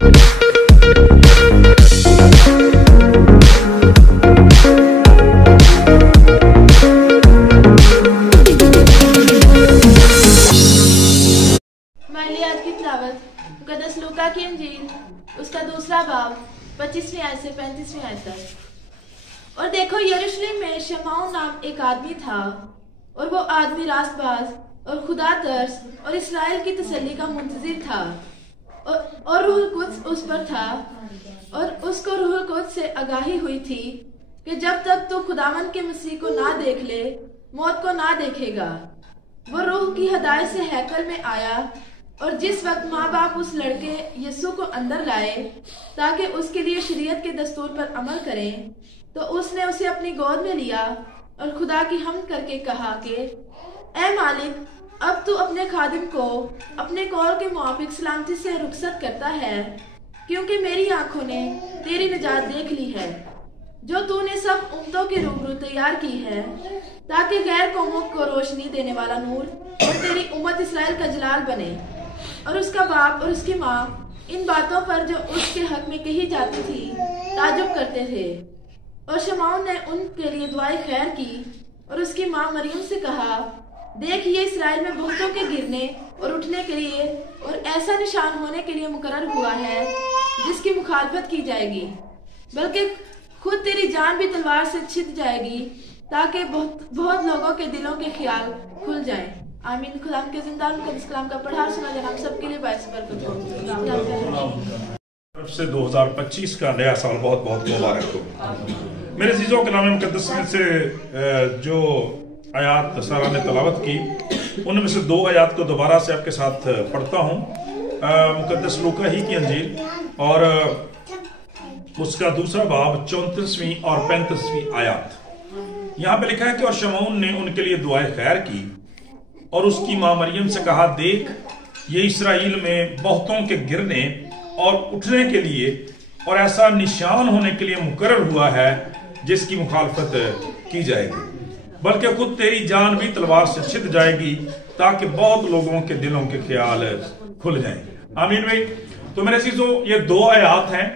मुकद्दस लूका की इंजील उसका दूसरा बाब 25वीं आयत से 35वीं आयत तक। और देखो, यरूशलेम में शमौन नाम एक आदमी था, और वो आदमी रास्तबाज और खुदा तरस और इस्राएल की तसल्ली का मुंतजिर था, और रूह कुद्स उस पर था, और उसको रूह कुद्स से आगाही हुई थी कि जब तक तू खुदावन के मसीह को ना देख ले, मौत को ना देखेगा। वो रूह की हदायत से हैकल में आया, और जिस वक्त माँ बाप उस लड़के यीशु को अंदर लाए ताकि उसके लिए शरीयत के दस्तूर पर अमल करें, तो उसने उसे अपनी गोद में लिया और खुदा की हम्द करके कहा कि ऐ मालिक, अब तू अपने खादिम को अपने कौल के मुआफिक सलामती से रुखसत करता है, क्योंकि मेरी आंखों ने तेरी निजात देख ली है, जो तूने सब उम्मतों के रूबरू तैयार की है, ताकि गैर कौमों को रोशनी देने वाला नूर और तेरी उम्मत इसराइल का जलाल बने। और उसका बाप और उसकी माँ इन बातों पर जो उसके हक में कही जाती थी ताजुब करते थे। और शमौन ने उनके लिए दुआएं खैर की, और उसकी माँ मरियम से कहा, देख, ये इसराइल में बहुतों के गिरने और उठने के लिए और ऐसा निशान होने के लिए मुकर्रर हुआ है जिसकी मुखालफत की जाएगी, बल्कि खुद तेरी जान भी तलवार से छिद जाएगी, ताकि बहुत लोगों के दिलों के ख्याल खुल जाएं। आमीन। खुदाम के जिंदा मुकद्दस कलाम का पढ़ा सुना जाना हम सबके लिए बायस बरकत हो। तरफ से 2025 का नया साल बहुत बहुत मुबारक हो। मेरे अज़ीज़ों, कलाम मुकद्दस में से जो आयात सारा ने तलावत की, उनमें से 2 आयात को दोबारा से आपके साथ पढ़ता हूँ। मुकद्दस लूका ही की अंजील और उसका दूसरा बाब 34वीं और 35वीं आयात। यहाँ पे लिखा है कि और शमौन ने उनके लिए दुआएं खैर की, और उसकी माँ मरियम से कहा, देख, ये इसराइल में बहुतों के गिरने और उठने के लिए और ऐसा निशान होने के लिए मुकर्रर हुआ है जिसकी मुखालफत की जाएगी, बल्कि खुद तेरी जान भी तलवार से छिद जाएगी, ताकि बहुत लोगों के दिलों के ख्याल खुल जाएं। आमीन भाई। तो मेरे चीजों, ये 2 आयात हैं,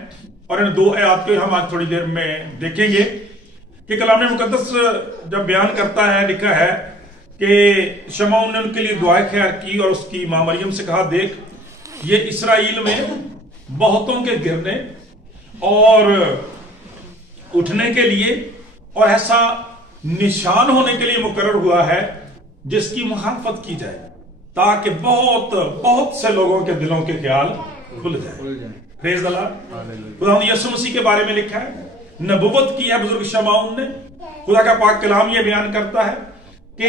और इन 2 आयात को हम आज थोड़ी देर में देखेंगे कि कलाम मुकद्दस जब बयान करता है, लिखा है कि शमौन ने उनके लिए दुआएं खैर की, और उसकी मां मरियम से कहा, देख, ये इसराइल में बहुतों के गिरने और उठने के लिए और ऐसा निशान होने के लिए मुकर्रर हुआ है जिसकी मुखालफत की जाए, ताकि बहुत बहुत से लोगों के दिलों के ख्याल खुल जाए। Praise the Lord. खुदा यीशु मसीह के बारे में लिखा है, नबुवत की है बुजुर्ग शमौन ने। खुदा का पाक कलाम ये बयान करता है कि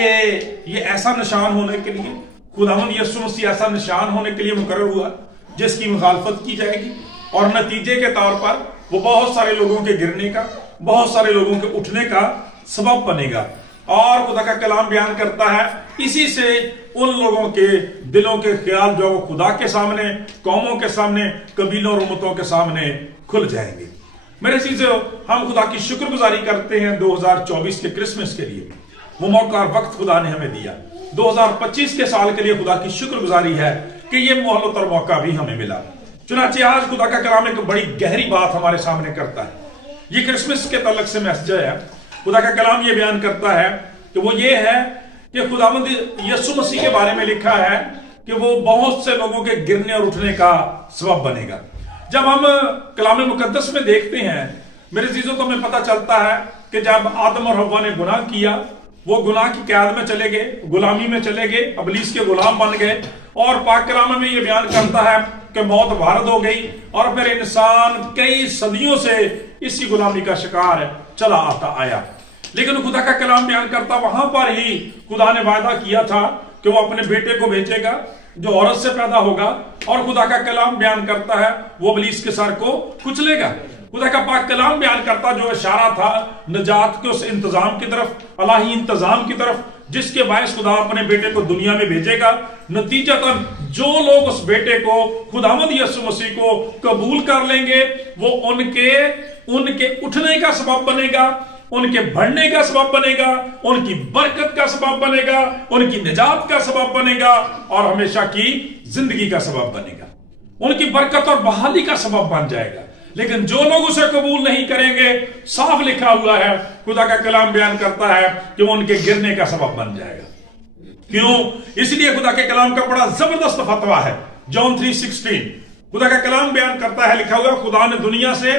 ये ऐसा निशान होने के लिए, खुदावंद यीशु मसीह ऐसा निशान होने के लिए मुकर्रर हुआ जिसकी मुखालफत की जाएगी, और नतीजे के तौर पर वो बहुत सारे लोगों के गिरने का, बहुत सारे लोगों के उठने का सबब बनेगा। और खुदा का कलाम बयान करता है, इसी से उन लोगों के दिलों के ख्याल जो वो खुदा के सामने, कौमों के सामने, कबीलों और उम्मतों के सामने खुल जाएंगे। मेरे चीजों, हम खुदा की शुक्रगुजारी करते हैं 2024 के क्रिसमस के लिए। वो मौका और वक्त खुदा ने हमें दिया। 2025 के साल के लिए खुदा की शुक्रगुजारी है कि ये मोहलत और मौका भी हमें मिला। चुनांचे आज खुदा का कलाम एक बड़ी गहरी बात हमारे सामने करता है। ये क्रिसमस के तल्लक से मैसेज है। खुदा का कलाम ये बयान करता है कि वो ये है कि खुदावंद यीशु मसीह के बारे में लिखा है कि वो बहुत से लोगों के गिरने और उठने का सबब बनेगा। जब हम कलाम मुकद्दस में देखते हैं मेरे चीजों को हमें पता चलता है कि जब आदम और हव्वा ने गुनाह किया, वो गुनाह की कैद में चले गए, गुलामी में चले गए, इब्लीस के गुलाम बन गए। और पाक कलाम में ये बयान करता है कि मौत वारद हो गई, और फिर इंसान कई सदियों से इसी गुलामी का शिकार चला आता आया। लेकिन खुदा का कलाम बयान करता, वहां पर ही खुदा ने वायदा किया था कि वो अपने बेटे को भेजेगा जो औरत से पैदा होगा, और खुदा का कलाम बयान करता है वो इब्लीस के सर को कुचलेगा। खुदा का पाक कलाम बयान करता जो इशारा था नजात के उस इंतजाम की तरफ, अलाही इंतजाम की तरफ, जिसके बायस खुदा अपने बेटे को दुनिया में भेजेगा। नतीजतन जो लोग उस बेटे को, खुदावंद यीशु मसीह को कबूल कर लेंगे, वो उनके उठने का सबब बनेगा, उनके बढ़ने का सबब बनेगा, उनकी बरकत का सबब बनेगा, उनकी निजात का सबब बनेगा, और हमेशा की जिंदगी का सबब बनेगा। ان کی برکت اور بحالی کا سبب بن جائے گا. لیکن جو لوگ اسے قبول نہیں کریں گے، صاف لکھا ہوا ہے، خدا کا کلام بیان کرتا ہے کہ وہ ان کے گرنے کا سبب بن جائے گا. کیوں؟ اس لیے خدا کے کلام کا بڑا زبردست فتویٰ ہے. جان 3:16 خدا کا کلام بیان کرتا ہے، لکھا ہوا خدا نے دنیا سے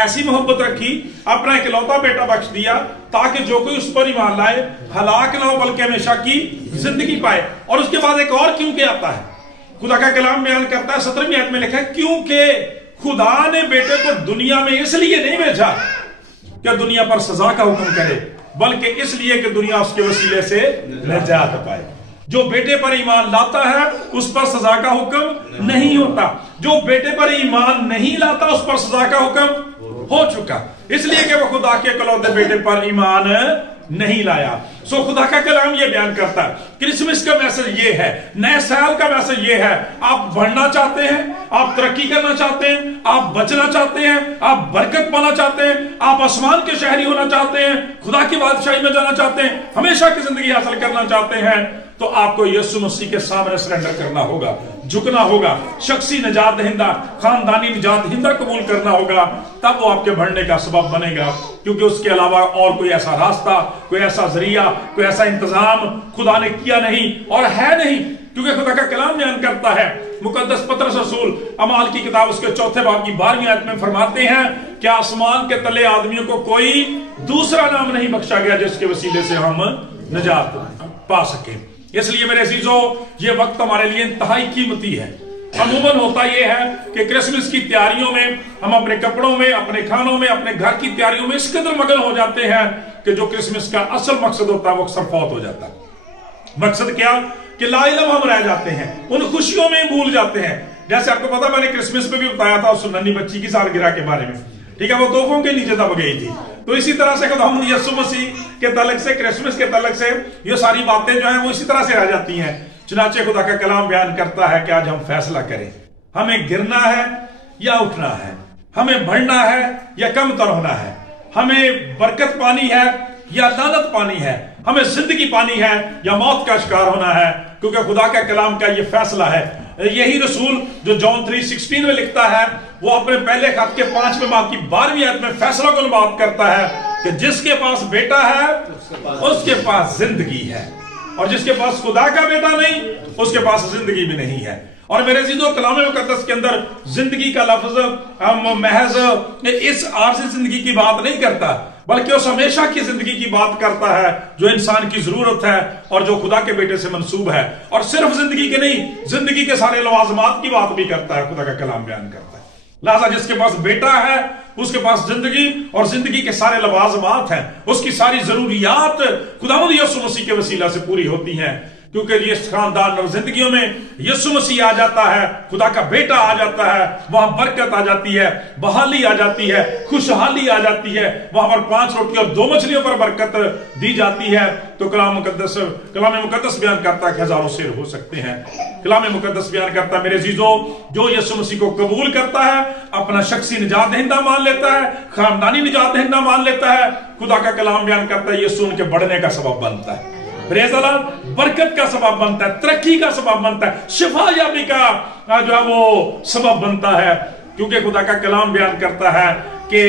ایسی محبت رکھی، اپنا اکلوتا بیٹا بخش دیا تاکہ جو کوئی اس پر ایمان لائے ہلاک نہ ہو بلکہ ہمیشہ کی زندگی پائے. اور اس کے بعد ایک اور کیوں کہ آتا ہے. خدا کا کلام بیان کرتا ہے 17ویں آیت میں لکھا ہے کیونکہ خدا نے بیٹے کو دنیا میں اس لیے نہیں بھیجا کہ دنیا پر سزا کا حکم کرے، بلکہ اس لیے کہ دنیا اس کے وسیلے سے نجات پائے. جو بیٹے پر ایمان لاتا ہے اس پر سزا کا حکم نہیں ہوتا، جو بیٹے پر ایمان نہیں لاتا اس پر سزا کا حکم ہو چکا، اس لیے کہ وہ خدا کے اکلوتے بیٹے پر ایمان نہیں لایا. سو خدا کا کلام یہ بیان کرتا ہے. کرسمس کا میسج یہ ہے، نئے سال کا میسج یہ ہے، آپ بڑھنا چاہتے ہیں، آپ ترقی کرنا چاہتے ہیں، آپ بچنا چاہتے ہیں، آپ برکت پانا چاہتے ہیں، آپ آسمان کے شہری ہونا چاہتے ہیں، خدا کی بادشاہی میں جانا چاہتے ہیں، ہمیشہ کی زندگی حاصل کرنا چاہتے ہیں، تو آپ کو یسوع مسیح کے سامنے سرنڈر کرنا ہوگا، جھکنا ہوگا، شخصی نجات دہندہ، خاندانی نجات دہندہ قبول کرنا ہوگا. تب وہ آپ کے بڑھنے کا سبب بنے گا، کیونکہ اس کے علاوہ اور کوئی ایسا راستہ، کوئی ایسا ذریعہ، کوئی ایسا انتظام خدا نے کیا نہیں اور ہے نہیں. کیونکہ خدا کا کلام بیان کرتا ہے، مقدس پطرس رسول اعمال کی کتاب اس کے 4 باب کی 12ویں آیت میں فرماتے ہیں کہ آسمان کے تلے آدمیوں کو کوئی دوسرا نام نہیں بخشا گیا جس کے وسیلے سے ہم نجات پا سکیں. اس لیے میرے عزیزوں یہ وقت ہمارے لیے انتہائی قیمتی ہے. عموماً ہوتا یہ ہے کہ کرسمس کی تیاریوں میں ہم اپنے کپڑوں میں، اپنے کھانوں میں، اپنے گھر کی تیاریوں میں اس قدر مگن ہو جاتے ہیں کہ جو کرسمس کا اصل مقصد ہوتا ہے وہ اکثر فوت ہو جاتا ہے. مقصد کیا؟ کہ لا علم ہم رہ جاتے ہیں، ان خوشیوں میں بھول جاتے ہیں. جیسے آپ کو پتا میں نے کرسمس پہ بھی بتایا تھا اس ننھی بچی کی سالگرہ کے بارے میں، ٹھیک ہے، وہ تحفوں کے نیچے دب گئی تھی. تو اسی طرح سے خداوند یسوع مسیح کے تعلق سے، کرسمس کے تعلق سے یہ ساری باتیں جو ہیں وہ اسی طرح سے رہ جاتی ہیں. چنانچہ خدا کا کلام بیان کرتا ہے کہ آج ہم فیصلہ کریں، ہمیں گرنا ہے یا اٹھنا ہے، ہمیں بڑھنا ہے یا کم تر ہونا ہے، ہمیں برکت پانی ہے یا لعنت پانی ہے، ہمیں زندگی پانی ہے یا موت کا شکار ہونا ہے. کیونکہ خدا کا کلام کا یہ فیصلہ ہے. یہی رسول جو جان 3:16 میں لکھتا ہے وہ اپنے پہلے خط کے 5ویں باب کی 12ویں آیت میں فیصلہ کن بات کرتا ہے کہ جس کے پاس بیٹا ہے اس کے پاس زندگی ہے، اور جس کے پاس خدا کا بیٹا نہیں اس کے پاس زندگی بھی نہیں ہے. اور میرے عزیزو کلام مقدس کے اندر زندگی کا لفظ محض اس عارضی زندگی کی بات نہیں کرتا، بلکہ اس ہمیشہ کی زندگی کی بات کرتا ہے جو انسان کی ضرورت ہے اور جو خدا کے بیٹے سے منسوب ہے. اور صرف زندگی کے نہیں، زندگی کے سارے لوازمات کی بات بھی کرتا ہے. خدا کا کلام بیان کرتا ہے لہذا جس کے پاس بیٹا ہے اس کے پاس زندگی اور زندگی کے سارے لوازمات ہیں، اس کی ساری ضروریات خداوند یسوع مسیح کے وسیلہ سے پوری ہوتی ہیں. کیونکہ یہ خاندان اور زندگیوں میں یسوع مسیح آ جاتا ہے، خدا کا بیٹا آ جاتا ہے، وہاں برکت آ جاتی ہے، بحالی آ جاتی ہے، خوشحالی آ جاتی ہے. وہاں پر 5 روٹی اور 2 مچھلیوں پر برکت دی جاتی ہے. تو کلام مقدس بیان کرتا ہے کہ ہزاروں سیر ہو سکتے ہیں. کلام مقدس بیان کرتا ہے میرے عزیزو جو یسوع مسیح کو قبول کرتا ہے، اپنا شخصی نجات دہندہ مان لیتا ہے، خاندانی نجات دہندہ مان لیتا ہے، خدا کا کلام بیان کرتا ہے یسوع ان کے بڑھنے کا سبب بنتا ہے، پریز اللہ، برکت کا سبب بنتا ہے، ترقی کا سبب بنتا ہے، شفا یابی کا جو ہے وہ سبب بنتا ہے. کیونکہ خدا کا کلام بیان کرتا ہے کہ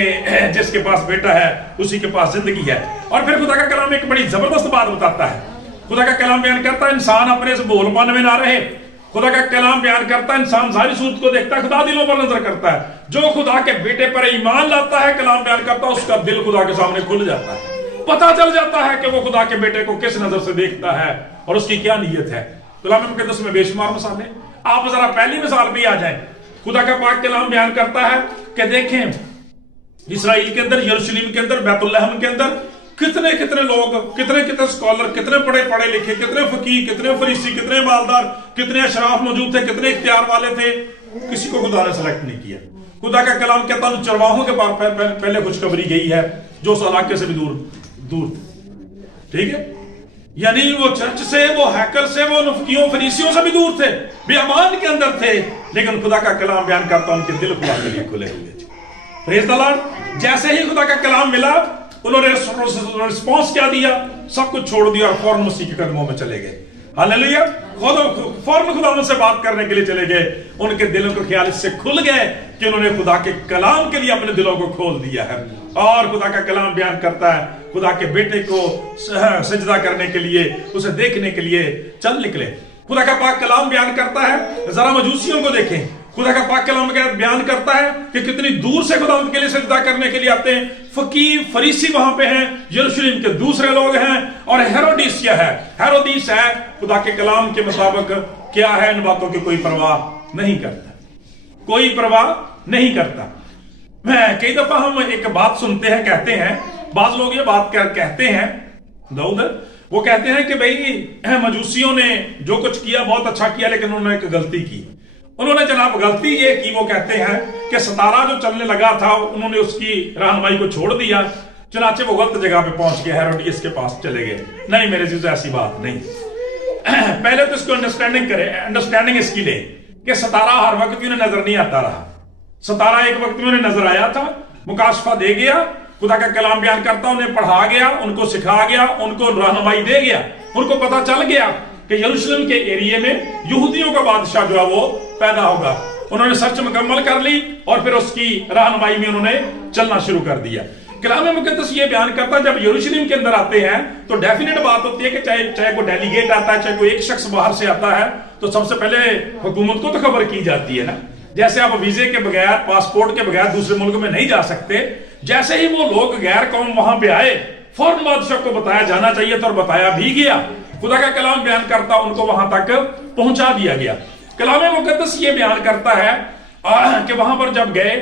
جس کے پاس بیٹا ہے اسی کے پاس زندگی ہے. اور پھر خدا کا کلام ایک بڑی زبردست بات بتاتا ہے. خدا کا کلام بیان کرتا ہے انسان اپنے سے بول پانے میں نہ رہے. خدا کا کلام بیان کرتا ہے انسان ظاہری صورت کو دیکھتا ہے، خدا دلوں پر نظر کرتا ہے. جو خدا کے بیٹے پر ایمان لاتا ہے، کلام بیان کرتا ہے، اس کا دل خدا کے سامنے کھل جاتا ہے. پتہ چل جاتا ہے کہ وہ خدا کے بیٹے کو کس نظر سے دیکھتا ہے اور اس کی کیا نیت ہے. کلام مقدس میں بے شمار مثالیں. آپ ذرا پہلی مثال پہ آ جائیں. خدا کا پاک کلام بیان کرتا ہے کہ دیکھیں اسرائیل کے اندر، یروشلم کے اندر، بیت الحم کے اندر کتنے کتنے لوگ، کتنے کتنے اسکالر، کتنے پڑھے لکھے، کتنے فقیہ، کتنے فریسی، کتنے مالدار، کتنے اشراف موجود تھے، کتنے اختیار والے تھے. کسی کو خدا نے سلیکٹ نہیں کیا. خدا کا کلام کہتا ہے چرواہوں کے پہلے خوشخبری گئی ہے جو اس علاقے سے بھی دور ٹھیک ہے. یعنی وہ چرچ سے، وہ ہیکل سے، وہ نفقیوں فریسیوں سے بھی دور تھے، بے امان کے اندر تھے، لیکن خدا کا کلام بیان کرتا ان کے دل خدا کے لیے کھلے ہوئے تھے. پریز دی لارڈ. جیسے ہی خدا کا کلام ملا انہوں نے رسپانس کیا دیا؟ سب کچھ چھوڑ دیا اور فوراً مسیح کے قدموں میں چلے گئے. ہاللیلویا. फौरन खुदा से बात करने के लिए चले गए। उनके दिलों के ख्याल इससे खुल गए कि उन्होंने खुदा के कलाम के लिए अपने दिलों को खोल दिया है। और खुदा का कलाम बयान करता है, खुदा के बेटे को सजदा करने के लिए, उसे देखने के लिए चल निकले। खुदा का पाक कलाम बयान करता है, जरा मजूसियों को देखें, खुदा का पाक कलाम बयान करता है कि कितनी दूर से खुदा उनके लिए सजदा करने के लिए आते हैं। फकीर फरीसी वहां पे हैं, यरूशलेम के दूसरे लोग हैं, और हेरोदिया है, हेरोदिस है। खुदा के कलाम के मुताबिक क्या है, इन बातों की कोई परवाह नहीं करता, कोई परवाह नहीं करता। कई दफा हम एक बात सुनते हैं, कहते हैं, बाज लोग ये बात कहते हैं, दाऊद वो कहते हैं कि भाई मजूसियों ने जो कुछ किया बहुत अच्छा किया, लेकिन उन्होंने एक गलती की। उन्होंने जनाब गलती ये की, वो कहते हैं कि सितारा जो चलने लगा था उन्होंने उसकी रहनुमाई को छोड़ दिया, चनाचे वो गलत जगह पे पहुंच गए, हेरोदियस के पास चले गए। नहीं मेरे जीजो, ऐसी बात नहीं। पहले तो इसको अंडरस्टैंडिंग इसकी ले कि सितारा हर वक्त उन्हें नजर नहीं आता रहा। सितारा एक वक्त में उन्हें नजर आया था, मुकाशफा दे गया, खुदा का कलाम बयान करता, उन्हें पढ़ा गया, उनको सिखा गया, उनको रहनुमाई दे गया, उनको पता चल गया कि यरूशलेम के एरिया में यहूदियों का बादशाह जो है वो पैदा होगा। उन्होंने सर्च मुकम्मल कर ली और फिर उसकी रहनुमाई में उन्होंने चलना शुरू कर दिया। कलाम मुकद्दस ये बयान करता है, जब यरूशलेम के अंदर आते हैं तो डेफिनेट बात होती है कि चाहे कोई डेलीगेट आता है, चाहे कोई एक शख्स बाहर से आता है, तो सबसे पहले हुकूमत को तो खबर की जाती है ना। जैसे आप वीजे के बगैर, पासपोर्ट के बगैर दूसरे मुल्क में नहीं जा सकते, जैसे ही वो लोग गैर कौम वहां पे आए, फौरन बादशाह को बताया जाना चाहिए था और बताया भी गया। खुदा का कलाम बयान करता, उनको वहां तक पहुंचा दिया गया। कलाम मुकद्दस ये बयान करता है कि वहां पर जब गए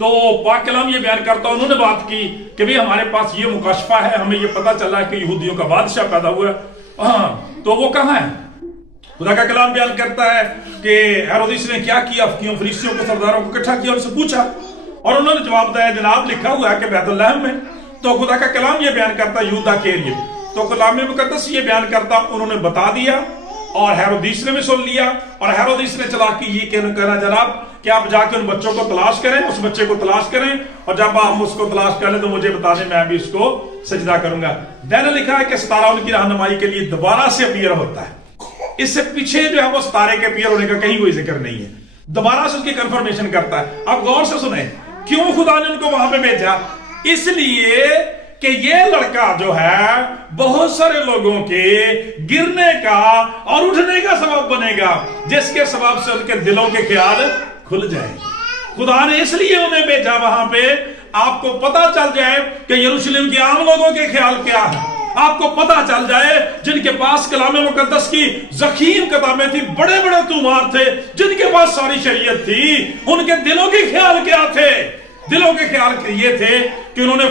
तो पाक कलाम ये बयान करता, उन्होंने बात की कि भाई हमारे पास ये मुकाशफा है, हमें ये पता चला है कि यहूदियों का बादशाह पैदा हुआ। तो वो कहां है? खुदा का कलाम बयान करता है कि हेरोदिस ने क्या किया, फरीसियों को, सरदारों को इकट्ठा किया, उनसे पूछा और उन्होंने जवाब दिया, जनाब लिखा हुआ है कि बैतुलहम में। तो खुदा का कलाम ये बयान करता यहूदा के एरिया। तो कलाम मुकद्दस ये बयान करता, उन्होंने बता दिया और हेरोदिस ने भी सुन लिया। और हेरोदिस ने चला कि ये कहना, जनाब कि आप जाके उन बच्चों को तलाश करें, उस बच्चे को तलाश करें, और जब आप उसको तलाश कर ले तो मुझे बता दें, मैं भी उसको सजदा करूंगा। देन लिखा है कि सितारा उनकी रहनुमाई के लिए दोबारा से अपीयर होता है। इससे पीछे जो है वो सितारे के अपीयर होने का कहीं कोई जिक्र नहीं है, दोबारा से उसकी कंफर्मेशन करता है। आप गौर से सुने, क्यों खुदा ने उनको वहां पे भेजा? इसलिए कि ये लड़का जो है बहुत सारे लोगों के गिरने का और उठने का सबब बनेगा, जिसके सबब से उनके दिलों के ख्याल खुल जाए। खुदा ने इसलिए उन्हें भेजा वहां पे, आपको पता चल जाए कि यरूशलेम के आम लोगों के ख्याल क्या है, आपको पता चल जाए जिनके पास कलाम मुकद्दस की जखीम किताबें थी, बड़े बड़े तूमार थे, जिनके पास सारी शरीयत थी, उनके दिलों के ख्याल क्या थे। दिलों के ख्याल ये थे कि उन्होंने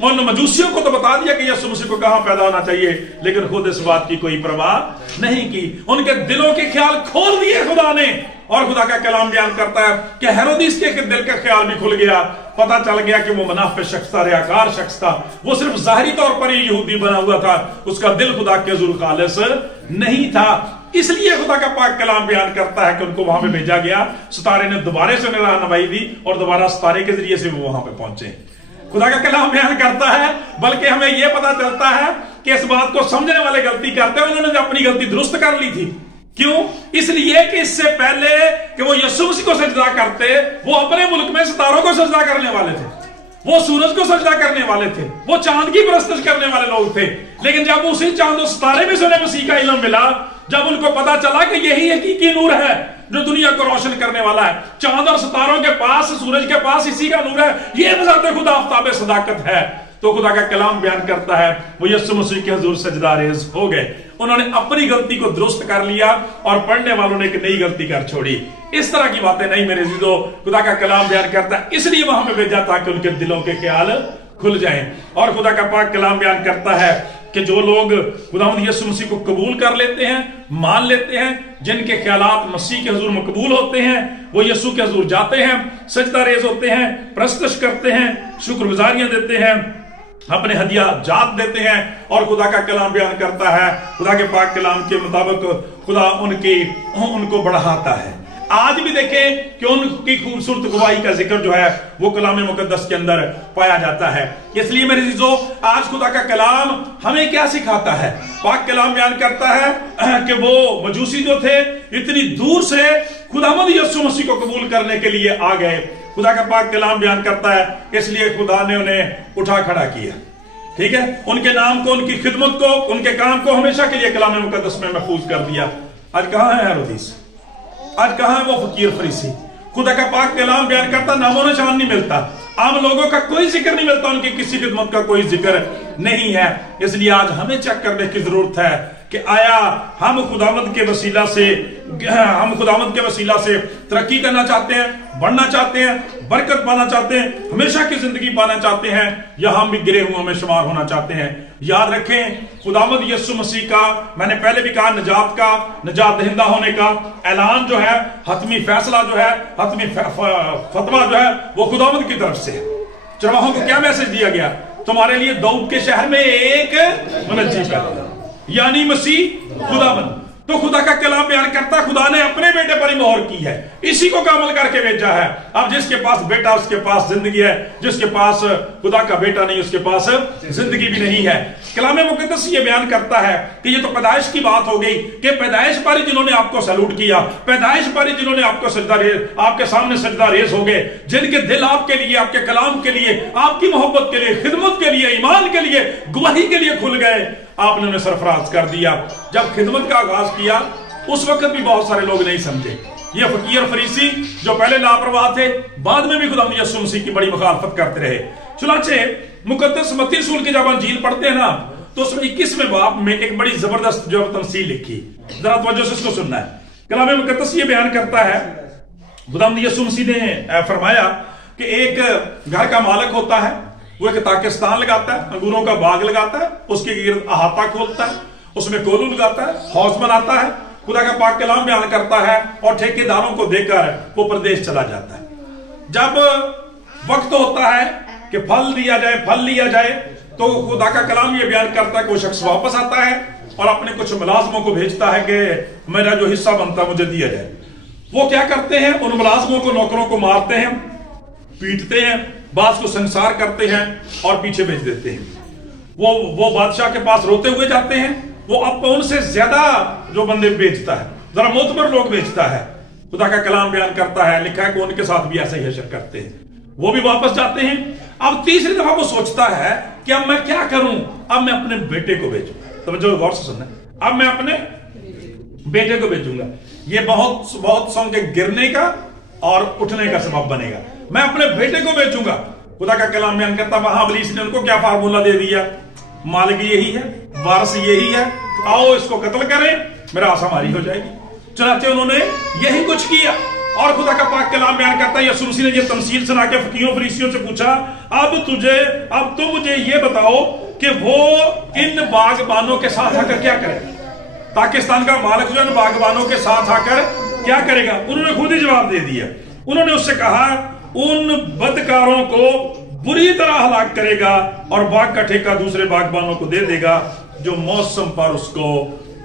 उन मजूसियों को तो बता दिया कि यीशु मसीह को कहां पैदा होना चाहिए, लेकिन खुद इस बात की कोई परवाह नहीं की। उनके दिलों के ख्याल खोल दिए खुदा ने। और खुदा का कलाम बयान करता है कि हेरोदिस के दिल का ख्याल भी खुल गया, पता चल गया कि वो मुनाफिक शख्स था, रियाकार शख्स था, वो सिर्फ जाहिरी तौर पर ही यहूदी बना हुआ था, उसका दिल खुदा के हुजूर खालिस नहीं था। इसलिए खुदा का पाक कलाम बयान करता है कि उनको वहां पे भेजा गया, सितारे ने दोबारा से रहनुमाई दी और दोबारा सितारे के जरिए से वो वहां पे पहुंचे। खुदा का कलाम बयान करता है, बल्कि हमें यह पता चलता है कि इस बात को समझने वाले गलती करते हैं, उन्होंने अपनी गलती दुरुस्त कर ली थी। क्यों? इसलिए कि इससे पहले कि वो यीशु मसीह को सजदा करते, वो अपने मुल्क में सितारों को सजदा करने वाले थे, वो सूरज को सजदा करने वाले थे, वो चांद की परस्तिश करने वाले लोग थे। लेकिन जब उसी चांद और सितारे में से उन्हें मसीह का इल्म मिला, जब उनको पता चला कि यही हकीकी नूर है जो दुनिया को रोशन करने वाला है, चांद और सितारों के पास, सूरज के पास इसी का नूर है, ये बजाते खुदा आफ्ताब सदाकत है, तो खुदा का कलाम बयान करता है वो यीशु मसीह के हुजूर सजदा रेज़ हो गए। उन्होंने अपनी गलती को दुरुस्त कर लिया और पढ़ने वालों ने एक नई गलती कर छोड़ी। इस तरह की बातें नहीं मेरे जीजो, खुदा का कलाम बयान करता है, इसलिए वहां पे भेजा ताकि उनके दिलों के ख्याल खुल जाएं। और खुदा का पाक कलाम बयान करता है कि जो लोग खुदावंद यीशु मसीह को कबूल कर लेते हैं, मान लेते हैं, जिनके ख्यालात मसीह के हुजूर मकबूल होते हैं, वो यीशु के हुजूर जाते हैं, सजदा रेज़ होते हैं, परस्तिश करते हैं, शुक्रगुजारियां देते हैं, अपने हदिया जात देते हैं। और खुदा का कलाम बयान करता है, खुदा के पाक कलाम के मुताबिक खुदा उनको बढ़ाता है। आज भी देखें कि उनकी खूबसूरत गवाही का जिक्र जो है वो कलाम मुकद्दस के अंदर पाया जाता है। इसलिए मेरे अज़ीज़ों, आज खुदा का कलाम हमें क्या सिखाता है? पाक कलाम बयान करता है कि वो मजूसी जो थे इतनी दूर से खुदावंद यीशु मसीह को कबूल करने के लिए आ गए। खुदा का पाक कलाम बयान करता है इसलिए खुदा ने उन्हें उठा खड़ा किया। ठीक है, उनके नाम को, उनकी खिदमत को, उनके काम को हमेशा के लिए कलाम मुकद्दस में महफूज कर दिया। आज कहां है हेरोदिस? आज कहां है वो फकीर फरीसी? खुदा का पाक कलाम बयान करता नामो निशान नहीं मिलता, आम लोगों का कोई जिक्र नहीं मिलता, उनकी किसी खिदमत का कोई जिक्र नहीं है। इसलिए आज हमें चेक करने की जरूरत है कि आया हम खुदावंद के वसीला से तरक्की करना चाहते हैं, बढ़ना चाहते हैं, बरकत पाना चाहते हैं, हमेशा की जिंदगी पाना चाहते हैं, या हम भी गिरे हुओं में शुमार होना चाहते हैं। याद रखें, खुदावंद यीशु मसीह का, मैंने पहले भी कहा, निजात दहिंदा होने का ऐलान जो है, हतमी फैसला जो है, हतमी फतवा जो है, वो खुदावंद की तरफ से है। चरवाहों को क्या मैसेज दिया गया? तुम्हारे लिए दाऊद के शहर में एक मुनज्जी पैदा, यानी मसीह खुदावंद। तो खुदा का कलाम बयान करता खुदा ने अपने बेटे पर ही मोहर की है, इसी को कामल करके भेजा है। अब जिसके पास बेटा उसके पास जिंदगी है, जिसके पास खुदा का बेटा नहीं उसके पास जिंदगी भी नहीं है। कलाम मुकद्दस ये बयान करता है कि ये तो पैदाइश की बात हो गई कि पैदाइश पर ही जिन्होंने आपको सैल्यूट किया, पैदाइश पर ही जिन्होंने आपको आपके सामने सजदा रेज हो गए, जिनके दिल आपके लिए, आपके कलाम के लिए, आपकी मोहब्बत के लिए, खिदमत के लिए, ईमान के लिए, गवाही के लिए खुल गए, आपने उन्हें सरफराज कर दिया। जब खिदमत का आगाज किया उस वक्त भी बहुत सारे लोग नहीं समझे। ये फकीर फरीसी जो पहले लापरवाह थे, बाद में भी खुदा यीशु मसीह की बड़ी मुखालफत करते रहे। चुनाचे मुकद्दस मत्ती रसूल की जब अंजील पढ़ते हैं ना, तो उसमें 21वें बाब में एक बड़ी जबरदस्त जो तमसील लिखी, जरा तवज्जो से इसको सुनना है। कलाम मुकद्दस ये बयान करता है, खुदा यीशु मसीह ने फरमाया कि एक घर का मालिक होता है, वो एक ताकिस्तान लगाता है, अंगूरों का बाग लगाता है, उसके गिर्द अहाता खोलता है, उसमें कोलू लगाता है, हौज बनाता है। खुदा का पाक कलाम बयान करता है और ठेकेदारों को देकर वो प्रदेश चला जाता है। जब वक्त होता है कि फल लिया जाए, तो खुदा का कलाम ये बयान करता है कि वो शख्स वापस आता है और अपने कुछ मुलाजमों को भेजता है कि मेरा जो हिस्सा बनता है मुझे दिया जाए। वो क्या करते हैं? उन मुलाजमों को, नौकरों को मारते हैं, पीटते हैं, बास को संसार करते हैं और पीछे भेज देते हैं। वो बादशाह के पास रोते हुए जाते हैं। वो अब उनसे ज्यादा जो बंदे बेचता है, जरा मोतबर लोग बेचता है। खुदा का कलाम बयान करता है, लिखा है कि उनके साथ भी ऐसे ही हशर करते हैं। वो भी वापस जाते हैं। अब तीसरी दफा वो सोचता है कि अब मैं क्या करूं? अब मैं अपने बेटे को भेजूं। तो जो गौर से सुनना, अब मैं अपने बेटे को भेजूंगा। ये बहुत सौ के गिरने का और उठने का सबब बनेगा। मैं अपने बेटे को बेचूंगा। खुदा का कलाम बयान करता, वहां इब्लीस ने उनको क्या फार्मूला दे दिया? मालिक यही है, वारस यही है, आओ इसको कत्ल करें, मेरा आसामारी हो जाएगी। चुनाचे उन्होंने यही कुछ किया। और खुदा का पाक कलाम बयान करता है, यीशु मसीह ने ये तमसील सुना के फकीरों फरीसियों से पूछा, अब तुम मुझे ये बताओ कि वो इन बागबानों के साथ आकर क्या करेगा? पाकिस्तान का मालिक जो इन बागबानों के साथ आकर क्या करेगा? उन्होंने खुद ही जवाब दे दिया। उन्होंने उससे कहा, उन बदकारों को बुरी तरह हलाक करेगा और बाग का ठेका दूसरे बागबानों को दे देगा जो मौसम पर उसको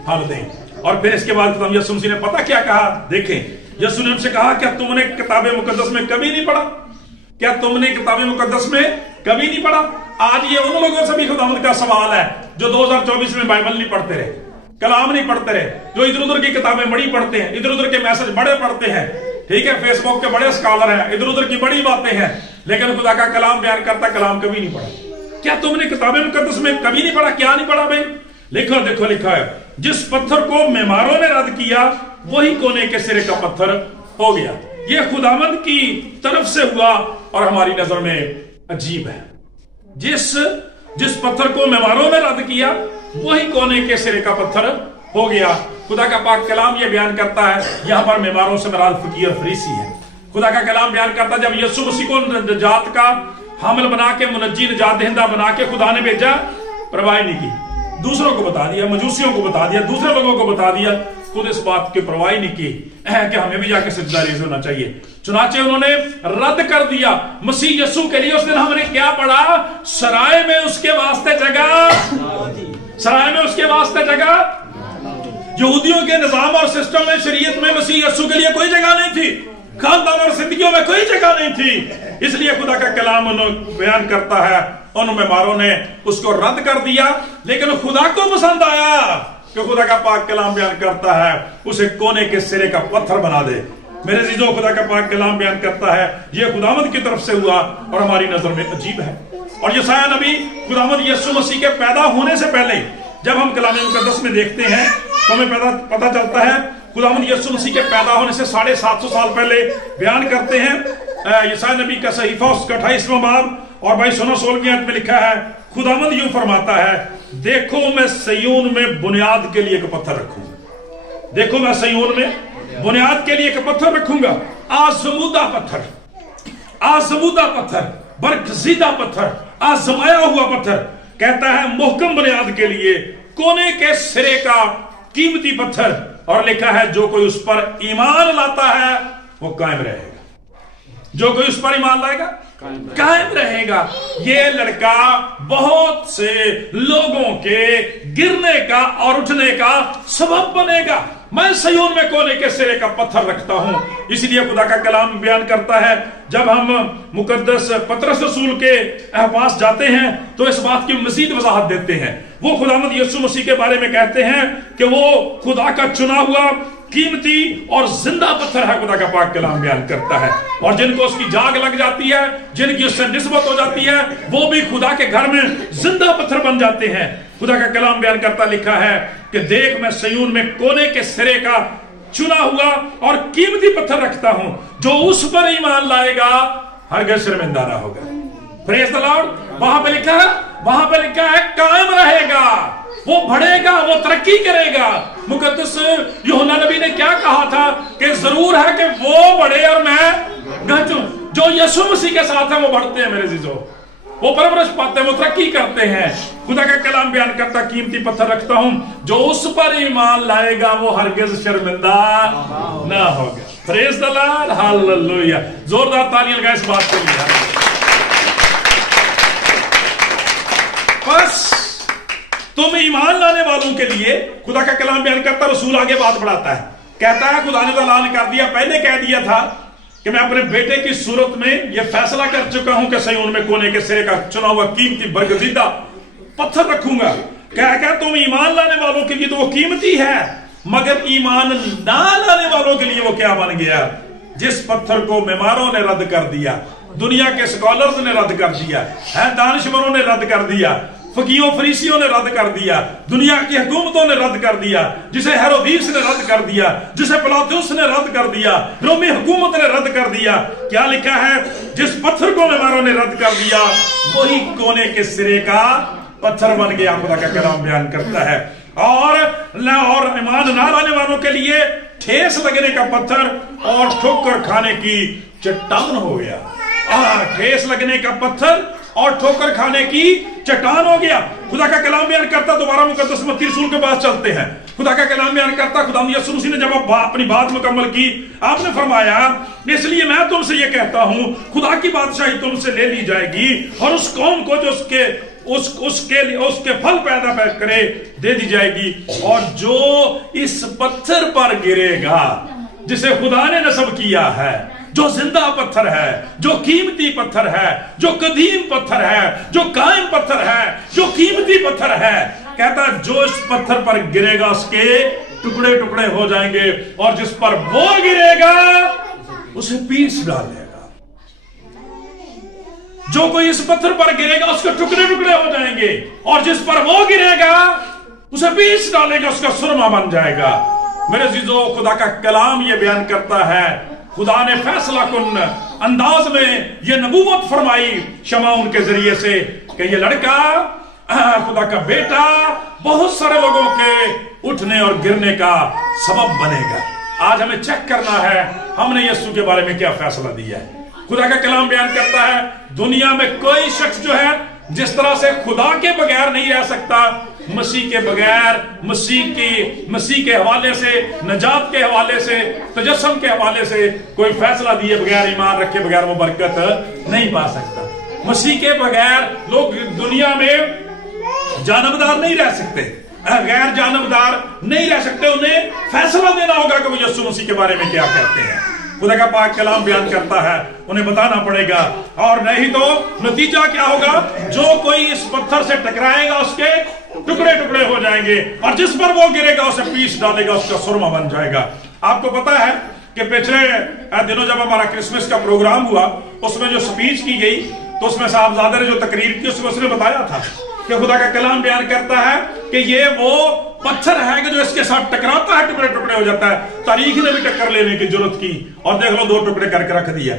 फल दें। और फिर इसके बाद यीशु मसीह ने पता क्या कहा? देखें, यीशु ने उनसे कहा, क्या तुमने किताब मुकद्दस में कभी नहीं पढ़ा? क्या तुमने किताब मुकद्दस में कभी नहीं पढ़ा? आज ये उन लोगों से भी खुदावंद का सवाल है जो 2024 में बाइबल नहीं पढ़ते रहे, कलाम नहीं पढ़ते रहे, जो इधर उधर की किताबें बड़ी पढ़ते हैं, इधर उधर के मैसेज बड़े पढ़ते हैं, ठीक है, फेसबुक के बड़े स्कॉलर हैं, इधर उधर की बड़ी बातें हैं, लेकिन खुदा का कलाम बयान करता कलाम कभी नहीं पढ़ा। क्या तुमने किताब मुकद्दस में कभी नहीं पढ़ा? क्या नहीं पढ़ा भाई? देखो लिखा है, जिस पत्थर को मेमारों ने रद्द किया वही कोने के सिरे का पत्थर हो गया। ये खुदावंद की तरफ से हुआ और हमारी नजर में अजीब है। जिस पत्थर को मेमारों ने रद्द किया वही कोने के सिरे का पत्थर हो गया। खुदा का पाक कलाम ये बयान करता है, यहां पर मेमारों से मराद फकीर फरीसी है। खुदा का कलाम बयान करता है, जब यीशु मसीह को नजात का हामिल बना के, मुनज्जी निजात दहिंदा बना के खुदा ने भेजा, परवाह नहीं की, दूसरों को बता दिया, मजूसियों को बता दिया, दूसरे लोगों को बता दिया, खुद इस बात की परवाह नहीं की कि हमें भी जाके सजदा रेज़ होना चाहिए। चुनाचे उन्होंने रद्द कर दिया मसीह यीशु के लिए। उस दिन हमने क्या पढ़ा? सराय में उसके वास्ते जगह, सराय में उसके वास्ते जगह। यहूदियों के निजाम और सिस्टम में, शरीयत में मसीह यीशु के लिए कोई जगह नहीं थी, खानदान और जिंदगियों में कोई जगह नहीं थी। इसलिए खुदा का कलाम उन्होंने बयान करता है, उन मेमारों ने उसको रद्द कर दिया, लेकिन खुदा को पसंद आया कि खुदा का पाक कलाम बयान करता है उसे कोने के सिरे का पत्थर बना दे। मेरे अजीजों, खुदा का पाक कलाम बयान करता है यह खुदावंद की तरफ से हुआ और हमारी नजर में अजीब है। और यशायाह नबी खुदावंद यीशु मसीह के पैदा होने से पहले जब हम कलाम मुकद्दस में देखते हैं तो हमें पता चलता है खुदावंद यीशु मसीह के पैदा होने से 750 साल पहले बयान करते हैं। यशायाह नबी का सहीफा उसका 28वां बाब और 22-16 आयत में लिखा है, खुदावंद यूं फरमाता है, देखो मैं सयून में बुनियाद के लिए एक पत्थर रखूंगा। देखो मैं सयून में बुनियाद के लिए एक पत्थर रखूंगा, आजमूदा पत्थर, आजमूदा पत्थर, बरगजीदा पत्थर, आजमाया हुआ पत्थर। कहता है मुहकम बुनियाद के लिए, कोने के सिरे का कीमती पत्थर। और लिखा है जो कोई उस पर ईमान लाता है वो कायम रहेगा। जो कोई उस पर ईमान लाएगा कायम रहेगा। ये लड़का बहुत से लोगों के गिरने का और उठने का सबब बनेगा। मैं सयून में कोने के सिरे का पत्थर रखता हूं। इसलिए खुदा का कलाम बयान करता है, जब हम मुकद्दस पतरस रसूल के पास जाते हैं तो इस बात की मजीद वजाहत देते हैं। वो खुदावंद यीशु मसीह के बारे में कहते हैं कि वो खुदा का चुना हुआ कीमती और जिंदा पत्थर है। खुदा का पाक कलाम बयान करता है, और जिनको उसकी जाग लग जाती है, जिनकी उससे निस्बत हो जाती है, वो भी खुदा के घर में जिंदा पत्थर बन जाते हैं। खुदा का कलाम बयान करता लिखा है कि देख मैं सयून में कोने के सिरे का चुना हुआ और कीमती पत्थर रखता हूं, जो उस पर ईमान लाएगा हरगिज़ शर्मिंदा ना होगा। Praise the Lord. वहां पे लिखा है कायम रहेगा, वो बढ़ेगा, वो तरक्की करेगा। मुकद्दस यूहन्ना नबी ने क्या कहा था कि जरूर है कि वो बढ़े और मैं घटूं। जो यीशु मसीह के साथ है वो बढ़ते हैं मेरे जीजो, वो परवरिश पाते हैं, वो तरक्की करते हैं। खुदा का कलाम बयान करता कीमती पत्थर रखता हूं, जो उस पर ईमान लाएगा वो हरगिज़ शर्मिंदा ना होगा। Praise the Lord, hallelujah. जोरदार तालियां लगाएं इस बात के लिए। बस तुम ईमान लाने वालों के लिए खुदा का कलाम बयान करता, रसूल आगे बात बढ़ाता है, कहता है खुदा ने तो ऐलान कर दिया, पहले कह दिया था कि मैं अपने बेटे की सूरत में यह फैसला कर चुका हूं कि सयून में कोने के सिरे का चुना हुआ कीमती बरगजीदा पत्थर रखूंगा। क्या तुम ईमान लाने वालों के लिए तो वो कीमती है, मगर ईमान ना लाने वालों के लिए वो क्या बन गया? जिस पत्थर को मेमारों ने रद्द कर दिया, दुनिया के स्कॉलर्स ने रद्द कर दिया है, दानिशवरों ने रद्द कर दिया, फकीहों फरीसियों ने रद्द कर दिया, दुनिया की हुकूमतों ने रद्द कर दिया, जिसे हेरोदीस ने रद्द कर दिया, जिसे पिलातुस ने रद्द कर दिया, रोमी हुकूमत ने रद्द कर दिया। क्या लिखा है? जिस पत्थर को मेमारों ने रद्द कर दिया वही कोने के सिरे का पत्थर बन गया। खुदा का कलाम बयान करता है। और ईमान ना लाने वालों के लिए ठेस लगने का पत्थर और ठोकर खाने की चट्टान हो गया। ठेस लगने का पत्थर और ठोकर खाने की चट्टान हो गया। खुदा का कलाम बयान करता, दोबारा मुकद्दस मत्ती रसूल के पास चलते हैं। खुदा का कलाम बयान करता, खुदा यीशु मसीह ने जब अपनी बात मुकम्मल की, आपने फरमाया इसलिए मैं तुमसे ये कहता हूं खुदा की बादशाही तुमसे ले ली जाएगी और उस कौम को जो उसके फल पैदा करे दे दी जाएगी। और जो इस पत्थर पर गिरेगा जिसे खुदा ने नस्ब किया है, जो जिंदा पत्थर है, जो कीमती पत्थर है, जो कदीम पत्थर है, जो कायम पत्थर है, जो कीमती पत्थर है, कहता है जो इस पत्थर पर गिरेगा उसके टुकड़े टुकड़े हो जाएंगे, और जिस पर वो गिरेगा उसे पीस डालेगा। जो कोई इस पत्थर पर गिरेगा उसके टुकड़े टुकड़े हो जाएंगे, और जिस पर वो गिरेगा उसे पीस डालेगा, उसका सुरमा बन जाएगा। मेरे जीजो, खुदा का कलाम ये बयान करता है, खुदा ने फैसला कुन अंदाज में ये नबूवत फरमाई शमाउन के जरिए से कि ये लड़का खुदा का बेटा बहुत सारे लोगों के उठने और गिरने का सबब बनेगा। आज हमें चेक करना है हमने यीशु के बारे में क्या फैसला दिया है। खुदा का कलाम बयान करता है दुनिया में कोई शख्स जो है जिस तरह से खुदा के बगैर नहीं रह सकता, मसीह के बगैर, मसीह के हवाले से, नजात के हवाले से, तजस्सुम के हवाले से कोई फैसला दिए बगैर, ईमान रखे बगैर वो बरकत नहीं पा सकता। मसीह के बगैर लोग दुनिया में जानबदार नहीं रह सकते। गैर जानबदार नहीं रह सकते, उन्हें फैसला देना होगा कि वो यीशु मसीह के बारे में क्या कहते हैं। खुदा का पाक कलाम बयान करता है, उन्हें बताना पड़ेगा, और नहीं तो नतीजा क्या होगा? जो कोई इस पत्थर से टकराएगा उसके टुकड़े टुकड़े हो जाएंगे, और जिस पर वो गिरेगा उसे पीस डालेगा, उसका सुरमा बन जाएगा। आपको पता है कि पिछले दिनों जब हमारा क्रिसमस का प्रोग्राम हुआ, उसमें जो स्पीच की गई, तो उसमें साहबजादे ने जो तकरीर की उसमें उसने बताया था कि खुदा का कलाम बयान करता है कि ये वो पत्थर है कि जो इसके साथ टकराता है टुकड़े टुकड़े हो जाता है। तारीख ने भी टक्कर लेने की जरूरत की, और देख लो 2 टुकड़े करके रख दिया।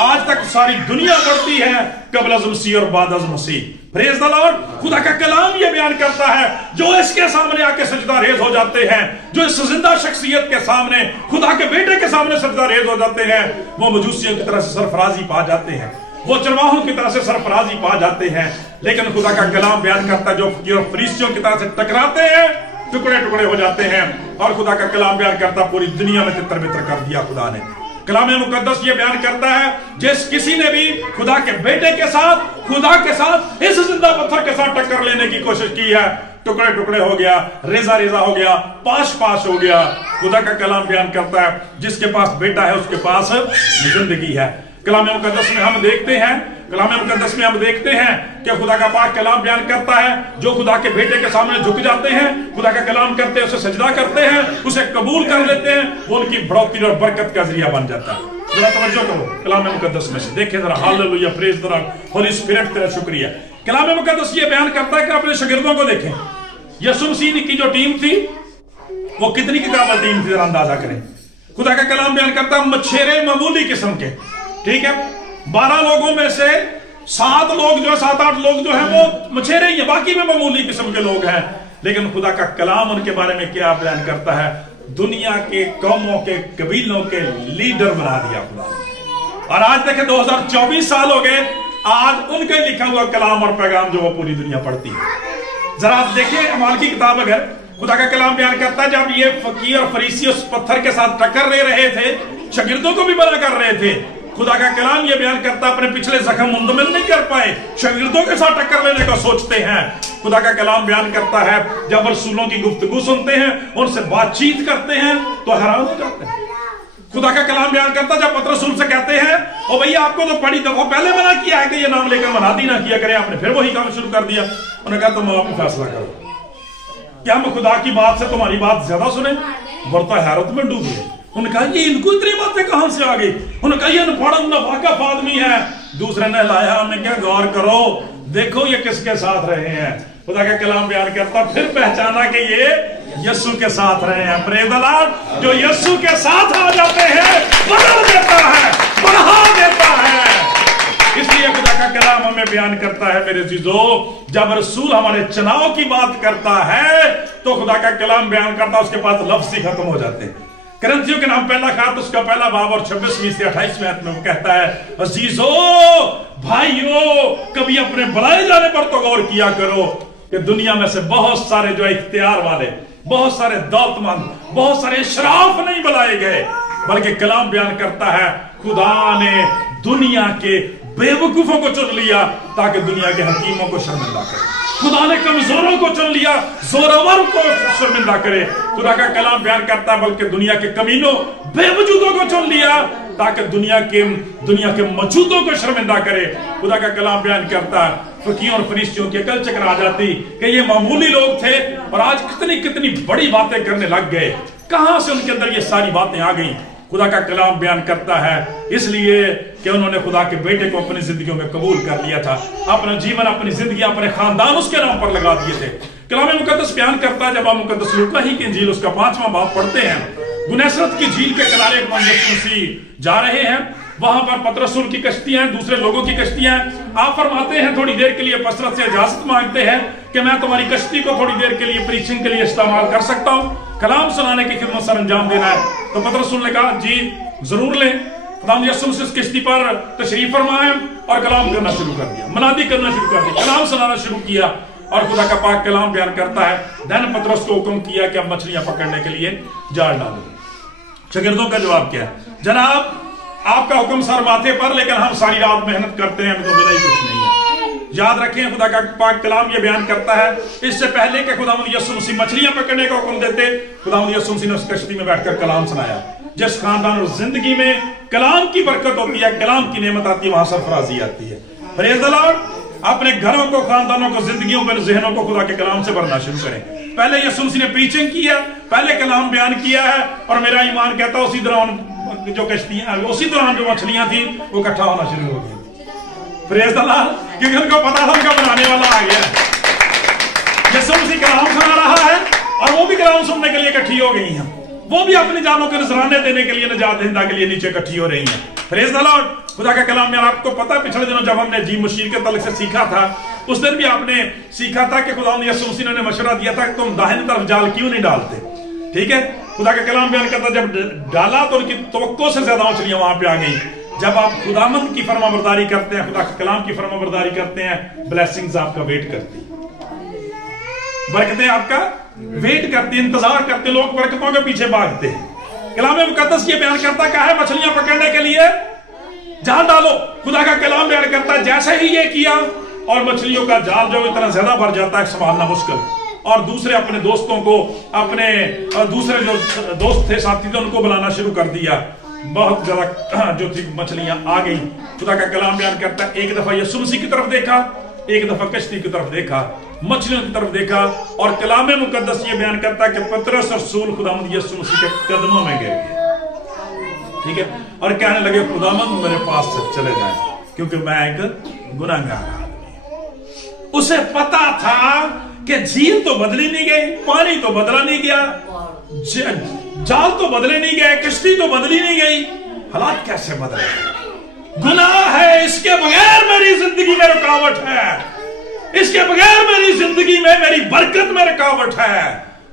आज तक सारी दुनिया बढ़ती है कबल अज़ मसीह और बाद अज़ मसीह। Praise the Lord. खुदा का कलाम ये बयान करता है, जो इसके सामने आके सजदा रेज हो जाते हैं, जो इस जिंदा शख्सियत के सामने, खुदा के बेटे के सामने सजदा रेज हो जाते हैं, वो मजूसियों की तरह से सरफराजी पा जाते हैं, वो चरवाहों की तरह से सरफराजी पा जाते हैं। लेकिन खुदा का कलाम बयान करता है, जो फरिश्तियों की तरह से टकराते हैं टुकड़े टुकड़े हो जाते हैं। और खुदा का कलाम बयान करता, पूरी दुनिया में तितर बितर कर दिया खुदा ने। कलाम मुकद्दस ये बयान करता है, जिस किसी ने भी खुदा के बेटे के साथ, खुदा के साथ, इस जिंदा पत्थर के साथ टक्कर लेने की कोशिश की है, टुकड़े टुकड़े हो गया, रेजा रेजा हो गया, पाश पाश हो गया। खुदा का कलाम बयान करता है, जिसके पास बेटा है उसके पास जिंदगी है। कलाम मुकद्दस में हम देखते हैं, कलाम मुकद्दस में हम देखते हैं कि खुदा का पाक कलाम बयान करता है, जो खुदा के बेटे के सामने झुक जाते हैं, खुदा का कलाम करते हैं, उसे सजदा करते हैं, उसे कबूल कर लेते हैं, वो उनकी बढ़ोतरी और बरकत का जरिया बन जाता है। जरा तवज्जो करो कलाम मुकद्दस में से, देखें जरा। Hallelujah, praise the Lord, Holi spirit तेरा शुक्रिया। कलाम मुकद्दस ये बयान करता है कि अपने शागिर्दों को देखें। यीशु मसीह की जो टीम थी वो कितनी की काबिल टीम थी, जरा अंदाजा करें। खुदा का कलाम बयान करता है, मछेरे मामूली किस्म के, ठीक है, 12 लोगों में से 7 लोग जो 7-8 लोग जो है वो मछेरे ही है, बाकी में मामूली किस्म के लोग हैं। लेकिन खुदा का कलाम उनके बारे में क्या बयान करता है? दुनिया के कौमों के कबीलों के लीडर बना दिया खुदा ने। और आज देखें 2024 साल हो गए, आज उनका लिखा हुआ कलाम और पैगाम जो वो पूरी दुनिया पढ़ती है। जरा आप देखिए अमाल की किताब, अगर खुदा का कलाम बयान करता है, जब ये फकीर और फरीसी उस पत्थर के साथ टक्कर ले रहे थे, शागिर्दों को भी मना कर रहे थे, खुदा का कलाम ये बयान करता, अपने पिछले जख्म मुंतमिल नहीं कर पाए, शागिर्दों के साथ टक्कर लेने का सोचते हैं। खुदा का कलाम बयान करता है, जब रसूलों की गुफ्तगू सुनते हैं, उनसे बातचीत करते हैं, तो हैरान हो जाते हैं। खुदा का कलाम बयान करता, जब पतरस उनसे कहते हैं, ओ भैया आपको तो बड़ी दफा पहले मना किया है कि ये नाम लेकर मनादी ना किया करें, आपने फिर वही काम शुरू कर दिया। उन्होंने कहा तुम आप फैसला करो, क्या हम खुदा की बात से तुम्हारी बात ज्यादा सुने? बढ़ता हैरत में डूब गए। उन्होंने कहा ये इनको इतनी बातें कहां से आ गई? उन्होंने कहा ये अनपढ़ नावाकिफ आदमी है। दूसरे ने लाया, हमने क्या, गौर करो, देखो ये किसके साथ रहे हैं। खुदा का कलाम बयान करता, फिर पहचाना कि ये यीशु के साथ रहे हैं। Praise the Lord. जो यीशु के साथ आ जाते हैं बदल देता है, बढ़ा देता है। इसलिए खुदा का कलाम हमें बयान करता है, मेरे अजीजों, जब रसूल हमारे चुनाव की बात करता है तो खुदा का कलाम बयान करता, उसके पास लफ्ज़ ही खत्म हो जाते हैं। करंथियों के नाम पहला खात उसका पहला बाब और 26वीं से 28वें आयत में वो कहता है, अजीजों भाइयों, कभी अपने बुलाए जाने पर तो गौर किया करो कि दुनिया में से बहुत सारे जो इख्तियार वाले, बहुत सारे दौलतमंद, बहुत सारे इशराफ नहीं बुलाए गए, बल्कि कलाम बयान करता है खुदा ने दुनिया के बेवकूफों को चुन लिया ताकि दुनिया के हकीमों को शर्मिंदा करे। खुदा ने कमजोरों को चुन लिया, जोरावर को शर्मिंदा करे। खुदा का कलाम बयान करता है, बल्कि दुनिया के कमीनों, बेवजूदों को चुन लिया ताकि दुनिया के मौजूदों को शर्मिंदा करे। खुदा का कलाम बयान करता है, फकीरों और फरिश्तियों की अकल चक्कर आ जाती कि ये मामूली लोग थे और आज कितनी कितनी बड़ी बातें करने लग गए। कहां से उनके अंदर ये सारी बातें आ गई? खुदा का कलाम बयान करता है, इसलिए कि उन्होंने खुदा के बेटे को अपनी जिंदगियों में कबूल कर लिया था, अपना जीवन, अपनी जिंदगी, अपने खानदान उसके नाम पर लगा दिए थे। कलाम मुकद्दस बयान करता है, जब आप मुकद्दस लूका ही की इंजील उसका 5वां बाब पढ़ते हैं, गुनेसरत की झील के किनारे यीशु मसीह जा रहे हैं, वहां पर पतरस की कश्तियां, दूसरे लोगों की कश्तियां। आप फरमाते हैं, थोड़ी देर के लिए पसरत से इजाजत मांगते हैं कि मैं तुम्हारी कश्ती को थोड़ी देर के लिए प्रीचिंग के लिए इस्तेमाल कर सकता हूं, कलाम सुनाने की खिदमत सर अंजाम देना है। तो पतरस ने कहा जी जरूर लें। खुदावंद यीशु मसीह किश्ती पर तशरीफ फरमाए और कलाम करना शुरू कर दिया, मनादी करना शुरू कर दिया, कलाम सुनाना शुरू किया। और खुदा का पाक कलाम बयान करता है, धन पतरस को हुक्म किया कि अब मछलियां पकड़ने के लिए जाल डालो। शागिर्दों का जवाब क्या है? जनाब आपका हुक्म सर माथे पर, लेकिन हम सारी रात मेहनत करते हैं, हमें तो मिला ही कुछ नहीं है। याद रखें, खुदा का पाक कलाम ये बयान करता है, इससे पहले कि खुदावंद यीशु मसीह मछलियां पकड़ने का हुक्म देते, खुदावंद यीशु मसीह ने उस कश्ती में बैठकर कलाम सुनाया। जिस खानदान और जिंदगी में कलाम की बरकत होती है, कलाम की नेमत आती है, वहां सरफराजी आती है। Praise the Lord. अपने घरों को, खानदानों को, जिंदगियों को, जहनों को खुदा के कलाम से भरना शुरू करें। पहले यीशु मसीह ने प्रीचिंग किया, पहले कलाम बयान किया है, और मेरा ईमान कहता है उसी दौरान जो कश्तियां, उसी दौरान जो मछलियां थी वो इकट्ठा होना शुरू हो गई। Praise the Lord. क्योंकि उनको पता था उनका बनाने वाला आ गया। यीशु मसीह कलाम सुना रहा है और वो भी कलाम सुनने के लिए इकट्ठी हो गई हैं। वो भी अपनी जानों को नजराने देने के लिए, निजात दहिंदा के लिए नीचे इकट्ठी हो रही हैं। Praise the Lord. खुदा का कलाम में आपको पता है, पिछले दिनों जब हमने जी मशीर के तलक से सीखा था, उस दिन भी आपने सीखा था कि खुदा यीशु मसीह ने मशवरा दिया था कि तुम दाहिनी तरफ जाल क्यों नहीं डालते। ठीक है, खुदा का कलाम बयान करता, जब डाला तो उनकी तवक्को से ज्यादा मछलियां वहां पे आ गई। जब आप खुदामंद की फरमाबरदारी करते हैं, खुदा के कलाम की फरमाबरदारी करते हैं, ब्लेसिंग्स आपका वेट करती, बरकतें आपका वेट करती, इंतजार करते। लोग बरकतों के पीछे भागते हैं। कलाम मुकद्दस ये बयान करता क्या है, मछलियां पकड़ने के लिए जाल डालो। खुदा का कलाम बयान करता है जैसे ही ये किया और मछलियों का जाल जो इतना ज्यादा भर जाता है संभालना मुश्किल, और दूसरे अपने दोस्तों को, अपने दूसरे जो दोस्त थे, साथी थे, उनको बुलाना शुरू कर दिया। बहुत ज्यादा जो थी मछलियां आ गई। खुदा का कलाम बयान करता है एक दफा यीशु मसीह की तरफ देखा, एक दफा कश्ती की तरफ देखा, मछलियों की तरफ देखा, और कलाम मुकद्दस ये बयान करता है कि पतरस रसूल खुदावंद यीशु मसीह के कदमों में गिर गए। ठीक है, और कहने लगे खुदावंद मेरे पास से चले जाए, क्योंकि मैं एक गुनाहगार आदमी। उसे पता था कि झील तो बदली नहीं गई, पानी तो बदला नहीं गया, जाल तो बदले नहीं गए, कश्ती तो बदली नहीं गई, हालात कैसे बदले? गुनाह है, इसके बगैर मेरी जिंदगी में रुकावट है, इसके बगैर मेरी जिंदगी में, मेरी बरकत में रुकावट है।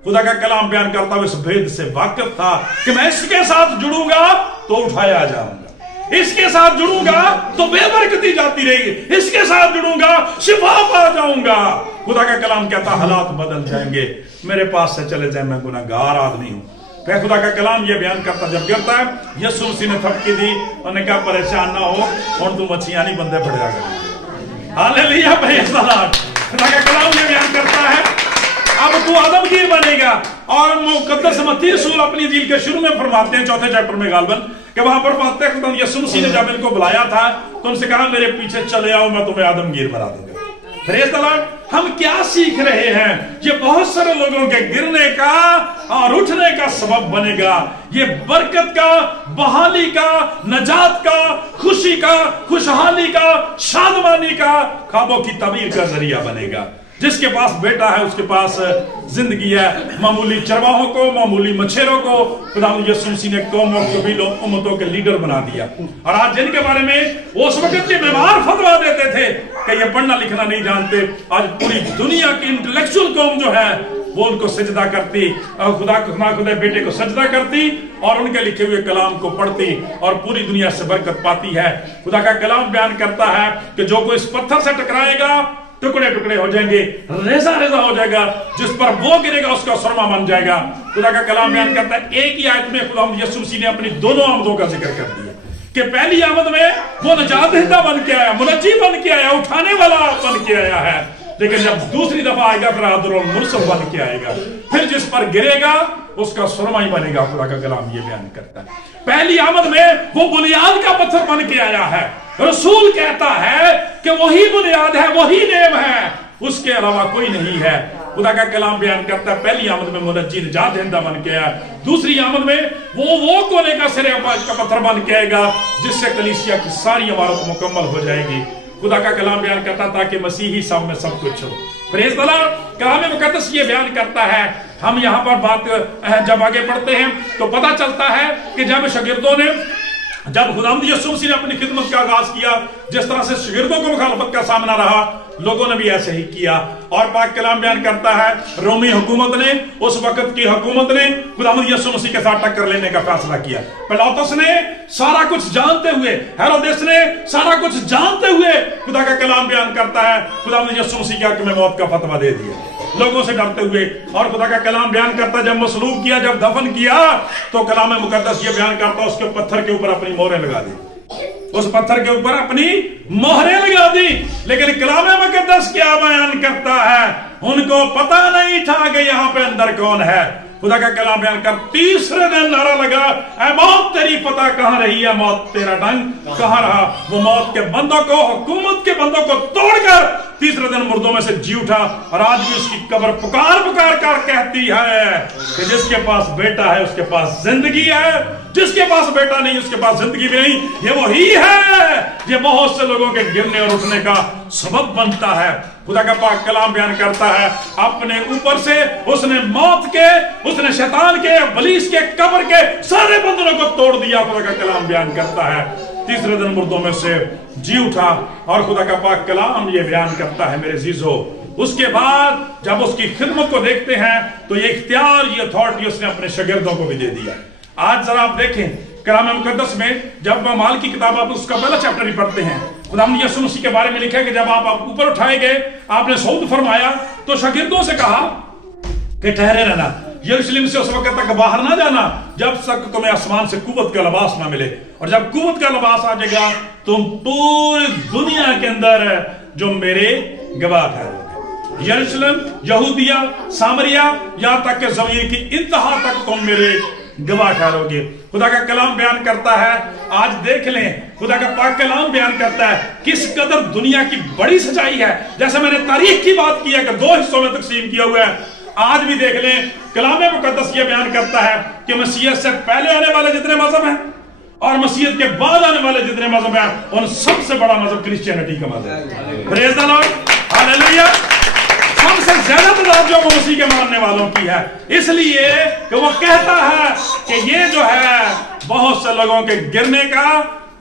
खुदा का कलाम बयान करता हुआ इस भेद से वाकिफ था कि मैं इसके साथ जुड़ूंगा तो उठाया जाऊंगा, इसके साथ जुड़ूंगा तो बेबरकती जाती रहेगी, इसके साथ जुड़ूंगा शिफा पा जाऊंगा। खुदा का कलाम कहता हालात बदल जाएंगे, मेरे पास से चले जाए, मैं गुनाहगार आदमी हूं। फिर खुदा का कलाम ये बयान करता, जब गिरता है, यीशु मसीह ने थपकी दी, उन्होंने कहा परेशान ना हो, और तू मछलियां नहीं बंदे पड़ जाएगा। Hallelujah, praise the Lord. खुदा का कलाम ये बयान करता है अब तू आदमगीर बनेगा। और मुकद्दस मत्ती रसूल अपनी इंजील के शुरू में फरमाते हैं, चौथे चैप्टर में गालबन, कि वहां पर फरमाते हैं खुदा यीशु मसीह ने जब इनको बुलाया था तो उनसे कहा मेरे पीछे चले आओ, मैं तुम्हें आदमगीर बना दूंगा। Praise the Lord. हम क्या सीख रहे हैं? ये बहुत सारे लोगों के गिरने का और उठने का सबब बनेगा। ये बरकत का, बहाली का, नजात का, खुशी का, खुशहाली का, शादमानी का, ख्वाबों की तबीर का जरिया बनेगा। जिसके पास बेटा है उसके पास जिंदगी है। मामूली चरवाहों को, मामूली मच्छरों को खुदावंद यीशु मसीह ने कौमों, कबीलों, उम्मतों के लीडर बना दिया। और आज जिनके बारे में उस वक्त के बीमार फतवा देते थे कि ये पढ़ना लिखना नहीं जानते, आज पूरी दुनिया की इंटेलेक्चुअल कौम जो है वो उनको सजदा करती, खुदा बेटे को सजदा करती और उनके लिखे हुए कलाम को पढ़ती और पूरी दुनिया से बरकत पाती है। खुदा का कलाम बयान करता है कि जो कोई इस पत्थर से टकराएगा टुकड़े टुकड़े हो जाएंगे, रेजा रेजा हो जाएगा, जिस पर वो गिरेगा उसका सुरमा बन जाएगा। खुदा का कलाम बयान करता है, एक ही आयत में खुदा यीशु मसीह ने अपनी दोनों आमदों का जिक्र कर दिया कि पहली आमद में वो नजात दहिंदा बन के आया, मुनज्जी बन के आया, उठाने वाला बन के आया है, लेकिन जब दूसरी दफा आएगा फिर आदर और मुर्सफ बन के आएगा, फिर जिस पर गिरेगा उसका सुरमा ही बनेगा। खुदा का कलाम ये बयान करता है पहली आमद में वो बुनियाद का पत्थर बन के आया है। रसूल कहता है कि वही बुनियाद है, वही नेम है, उसके अलावा कोई नहीं है। खुदा का कलाम बयान करता है पहली आमद में मुनज्जी नजात दहिंदा बन के आया, दूसरी आमद में वो कोने का सिरे का पत्थर बन के आएगा जिससे कलीसिया की सारी इमारत मुकम्मल हो जाएगी। खुदा का कलाम बयान करता ताकि मसीही सब में सब कुछ हो। Praise the Lord. कलाम मुकद्दस ये बयान करता है, हम यहाँ पर बात जब आगे पढ़ते हैं तो पता चलता है कि जब शागिर्दों ने, जब खुदावंद यीशु मसीह ने अपनी खिदमत का आगाज किया, जिस तरह से शागिर्दों को मुखालफत का सामना रहा, लोगों ने भी ऐसे ही किया। और पाक कलाम बयान करता है रोमी हुकूमत ने, उस वक्त की हुकूमत ने खुदावंद यीशु मसीह के साथ टक्कर लेने का फैसला किया। पिलातुस ने सारा कुछ जानते हुए, हेरोदेस ने सारा कुछ जानते हुए, खुदा का कलाम बयान करता है खुदावंद यीशु मसीह के हक में मौत का फतवा दे दिया, लोगों से डरते हुए। और खुदा का कलाम बयान करता जब मसलूब किया, जब दफन किया, तो कलाम मुकद्दस ये बयान करता उसके पत्थर के ऊपर अपनी मोहरें लगा दी। उस पत्थर के ऊपर अपनी मोहरें लगा दी। लेकिन कलाम मुकद्दस क्या बयान करता है, उनको पता नहीं था कि यहां पे अंदर कौन है। खुदा का कलाम बयान कर तीसरे दिन नारा लगा, ऐ मौत तेरी पता कहां रही है, मौत तेरा डंक कहां रहा। वो मौत के बंदों को, हुकूमत के बंदों को तोड़कर तीसरे दिन मुर्दों में से जी उठा। और आज भी उसकी कब्र पुकार पुकार कर कहती है कि जिसके पास बेटा है उसके पास जिंदगी है, जिसके पास बेटा नहीं उसके पास जिंदगी भी नहीं। ये वही है, ये बहुत से लोगों के गिरने और उठने का सबब बनता है। खुदा का पाक कलाम बयान करता है, अपने ऊपर से उसने मौत के, उसने शैतान के, इब्लीस के, कब्र के सारे बंधनों को तोड़ दिया। खुदा का कलाम बयान करता है तीसरे दिन मुर्दों में से जी उठा। और खुदा का पाक कलाम ये बयान करता है मेरे अजीजों, उसके बाद जब उसकी खिदमत को देखते हैं तो ये इख्तियार, ये अथॉरिटी उसने अपने शागिर्दों को भी दे दिया। आज जरा आप देखें कलाम मुकद्दस में, जब माल की किताब आप उसका पहला चैप्टर ही पढ़ते हैं, खुदावंद यीशु मसीह के बारे में लिखा है कि जब आप ऊपर उठाए गए, आपने सऊद फरमाया तो शागिर्दों से कहा कि ठहरे रहना, यरूशलेम से उस वक्त तक बाहर ना जाना जब तक तुम्हें आसमान से कुव्वत का लिबास ना मिले। और जब कुव्वत का लिबास आ जाएगा तुम पूरी दुनिया के अंदर जो मेरे गवाह ठहरोगे। यरूशलेम, यहूदिया, सामरिया, यहां तक के ज़मीन की इंतहा तक तुम मेरे गवाह ठहरोगे। खुदा का कलाम बयान करता है, आज देख लें, खुदा का पाक कलाम बयान करता है किस कदर दुनिया की बड़ी सच्चाई है। जैसे मैंने तारीख की बात की है कि 2 हिस्सों में तकसीम किया हुआ है, आज भी देख लें कलाम मुकद्दस ये बयान करता है कि मसीहत से पहले आने वाले जितने मजहब हैं और मसीहत के बाद आने वाले जितने मजहब हैं, उन सबसे बड़ा मजहब क्रिश्चियनिटी का मजहब है। Praise the Lord, hallelujah. सबसे ज्यादा तादाद जो मसीह के मानने वालों की है, इसलिए कि वो कहता है कि ये जो है बहुत से लोगों के गिरने का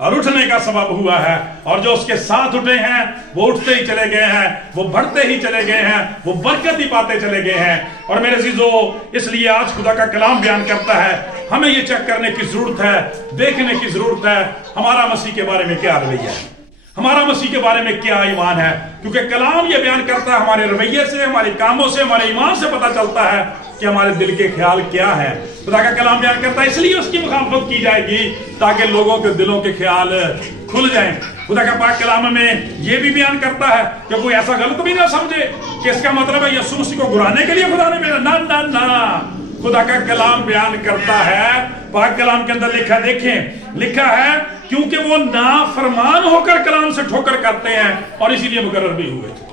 और उठने का सबब हुआ है। और जो उसके साथ उठे हैं वो उठते ही चले गए हैं, वो बढ़ते ही चले गए हैं, वो बरकत ही पाते चले गए हैं। और मेरे अजीजों, इसलिए आज खुदा का कलाम बयान करता है हमें ये चेक करने की जरूरत है, देखने की जरूरत है हमारा मसीह के बारे में क्या रवैया है, हमारा मसीह के बारे में क्या ईमान है। क्योंकि कलाम ये बयान करता है हमारे रवैये से, हमारे कामों से, हमारे ईमान से पता चलता है कि हमारे दिल के ख्याल क्या है। खुदा का कलाम बयान करता है इसलिए उसकी मुखालफत की जाएगी ताकि लोगों के दिलों के ख्याल खुल जाएं। खुदा का पाक कलाम में ये भी बयान करता है कि कोई ऐसा गलत भी ना समझे कि इसका मतलब है यीशु मसीह को गुराने के लिए खुदा ने भेजा, ना ना ना। खुदा का कलाम बयान करता है, पाक कलाम के अंदर लिखा, देखें लिखा है, क्योंकि वो नाफरमान होकर कलाम से ठोकर करते हैं और इसीलिए मुकर्रर भी हुए थे।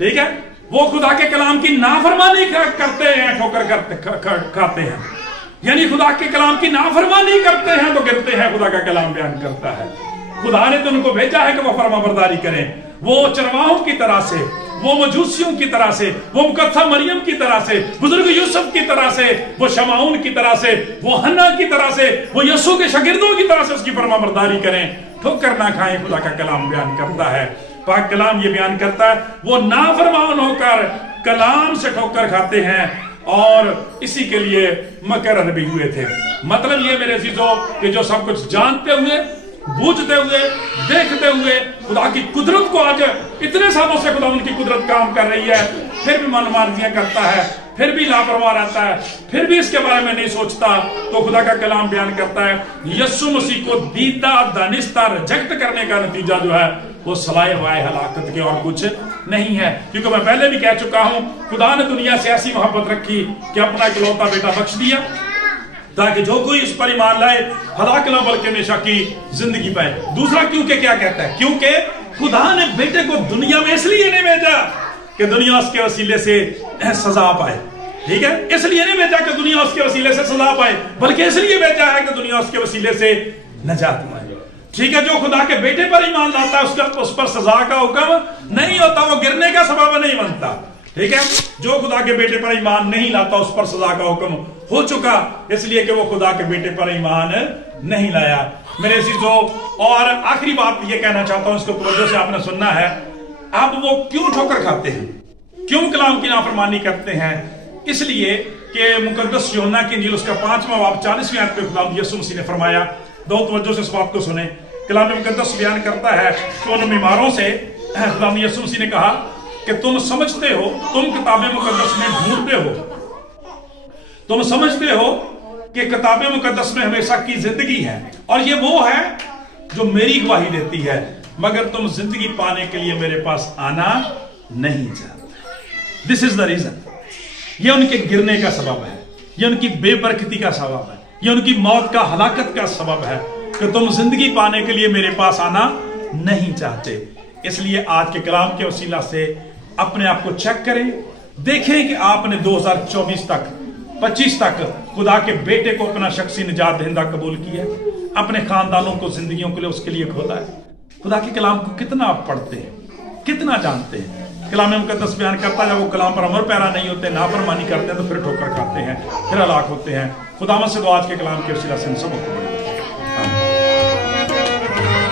ठीक है, वो खुदा के कलाम की नाफरमानी करते हैं, ठोकर खाते हैं, यानी खुदा के कलाम की नाफरमानी करते हैं तो गिरते हैं। खुदा का कलाम बयान करता है खुदा ने तो उनको भेजा है कि वो फरमाबरदारी करें। वो चरवाहों की तरह से, वो मजूसियों की तरह से, वो मुकद्दसा मरियम की तरह से, बुजुर्ग यूसुफ की तरह से, वो शमाउन की तरह से, वो हन्ना की तरह से, वो यीशु के शागिर्दों की तरह से उसकी फरमाबरदारी करें, ठोकर ना खाएं। खुदा का कलाम बयान करता है, पाक कलाम ये बयान करता है वो नाफरमान होकर कलाम से ठोकर खाते हैं और इसी के लिए मुकर्रर भी हुए थे। मतलब ये मेरे अजीजों कि जो सब कुछ जानते हुए, बूझते हुए, देखते हुए खुदा की कुदरत को, आज इतने सालों से खुदा उनकी कुदरत काम कर रही है, फिर भी मनमार्जियां करता है, फिर भी लापरवाह रहता है, फिर भी इसके बारे में नहीं सोचता, तो खुदा का कलाम बयान करता है यीशु मसीह को दीदा, दानिस्ता, रिजेक्ट करने का नतीजा जो है वो सलाए वाए हलाकत के और कुछ नहीं है। क्योंकि मैं पहले भी कह चुका हूं, खुदा ने दुनिया से ऐसी मोहब्बत रखी कि अपना इकलौता बेटा बख्श दिया ताकि जो कोई इस पर ईमान लाए हलाक ना बल्कि हमेशा की जिंदगी पाए। दूसरा क्योंकि क्या कहता है, क्योंकि खुदा ने बेटे को दुनिया में इसलिए नहीं भेजा कि दुनिया उसके वसीले से सजा पाए। ठीक है, इसलिए नहीं भेजा कि दुनिया उसके वसीले से सजा पाए, बल्कि इसलिए भेजा है कि दुनिया उसके वसीले से नजात पाए। ठीक है, जो खुदा के बेटे पर ईमान लाता है उसका, उस पर सजा का हुक्म नहीं होता, वो गिरने का सबब नहीं बनता। ठीक है, जो खुदा के बेटे पर ईमान नहीं लाता उस पर सजा का हुक्म हो चुका, इसलिए कि वो खुदा के बेटे पर ईमान नहीं लाया। मेरे अजीजों, और आखिरी बात ये कहना चाहता हूं, इसको तवज्जो से आपने सुनना है। अब वो क्यों ठोकर खाते हैं, क्यों कलाम की नाफरमानी करते हैं? इसलिए कि मुकद्दस यूहन्ना की इंजील उसका 5वां बाब 40वीं आयत पे खुदा यीशु मसीह ने फरमाया, दो तवज्जो से इस बात को सुने। कलाम मुकद्दस बयान करता है कि उन बीमारों से खुदा यीशु मसीह ने कहा कि तुम समझते हो, तुम किताबें मुकद्दस में ढूंढते हो, तुम समझते हो कि किताबें मुकद्दस में हमेशा की जिंदगी है, और ये वो है जो मेरी गवाही देती है, मगर तुम जिंदगी पाने के लिए मेरे पास आना नहीं चाहते। This is the reason. ये उनके गिरने का सबब है, ये उनकी बेबरकती का सबब है, ये उनकी मौत का हलाकत का सबब है कि तुम जिंदगी पाने के लिए मेरे पास आना नहीं चाहते। इसलिए आज के कलाम के वसीला से अपने आप को चेक करें, देखें कि आपने 2024 तक 25 तक खुदा के बेटे को अपना शख्सी निजात दहिंदा कबूल किया, अपने खानदानों को, जिंदगियों के लिए उसके लिए खोला है। खुदा के कलाम को कितना आप पढ़ते हैं, कितना जानते हैं? कलाम मुकद्दस बयान करता है जब वो कलाम पर अमर पैरा नहीं होते, नाफरमानी करते हैं, तो फिर ठोकर खाते हैं, फिर हलाक होते हैं। खुदावंद से तो आज के कलाम के वसीला से हम सबको